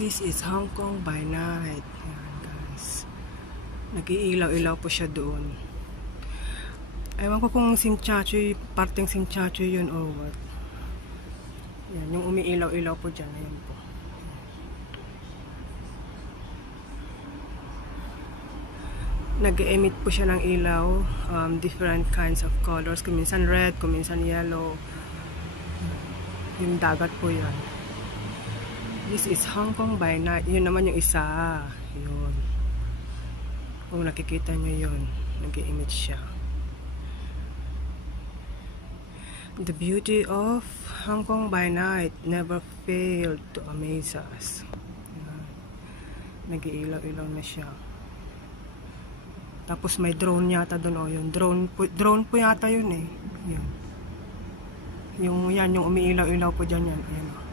This is Hong Kong by night. Ayan, guys. Nag-iilaw-ilaw po siya doon. Ewan ko kung Simchachoy, parteng Simchachoy yun or what. Yan, yung umiilaw-ilaw po dyan. Ayan po. Nag-emit po siya ng ilaw. Different kinds of colors. Kuminsan red, kuminsan yellow. Yung dagat po yan. This is Hong Kong by night. Yun naman yung isa. Yun. Kung nakikita nyo yun, nag-i-image siya. The beauty of Hong Kong by night never failed to amaze us. Nag-iilaw-ilaw na siya. Tapos may drone yata doon. O, yun. Drone po yata yun eh. Yan. Yung umiilaw-ilaw po dyan yan. Ayan.